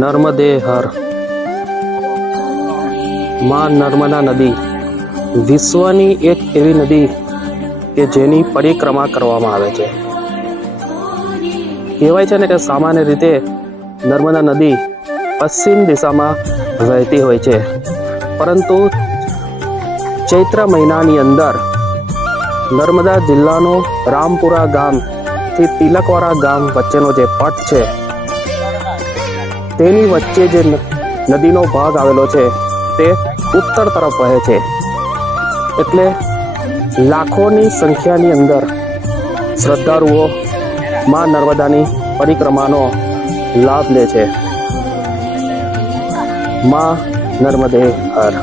નર્મદે હર. માં નર્મદા નદી વિશ્વની એક એવી નદી કે જેની પરિક્રમા કરવામાં આવે છે. કહેવાય છે ને કે સામાન્ય રીતે નર્મદા નદી પશ્ચિમ દિશામાં વહેતી હોય છે, પરંતુ ચૈત્ર મહિનાની અંદર નર્મદા જિલ્લાનો રામપુરા ગામથી તિલકવાડા ગામ વચ્ચેનો જે પટ છે તેની વચ્ચે જે નદીનો ભાગ આવેલો છે તે ઉત્તર તરફ વહે છે. એટલે લાખોની સંખ્યાની અંદર શ્રદ્ધાળુઓ માં નર્મદાની પરિક્રમાનો લાભ લે છે. માં નર્મદે હર.